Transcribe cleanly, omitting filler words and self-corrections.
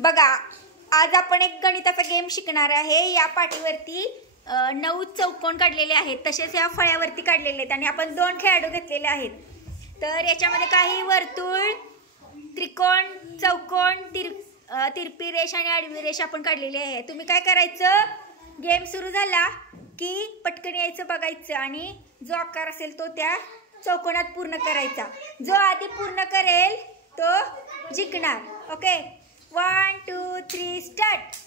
बघा, आज आपण एक गणिताचा गेम शिकणार आहे। या पाटीवरती 9 चौकोन काढलेले आहेत, तसेच या फळ्यावरती काढलेले आहेत आणि आपण 2 खेळाडू घेतलेले आहेत। तर याच्यामध्ये काही वर्तुळ, त्रिकोण, चौकोन, तिरपी रेष आणि आडवी रेष आपण काढलेली आहे। तुम्ही काय करायचं, गेम सुरू झाला की पटकन यायचं, बघायचं आणि जो आकार असेल तो त्या चौकोनात पूर्ण करायचा। जो आधी पूर्ण करेल तो जिंकणार। Okay, 1 2 3 start.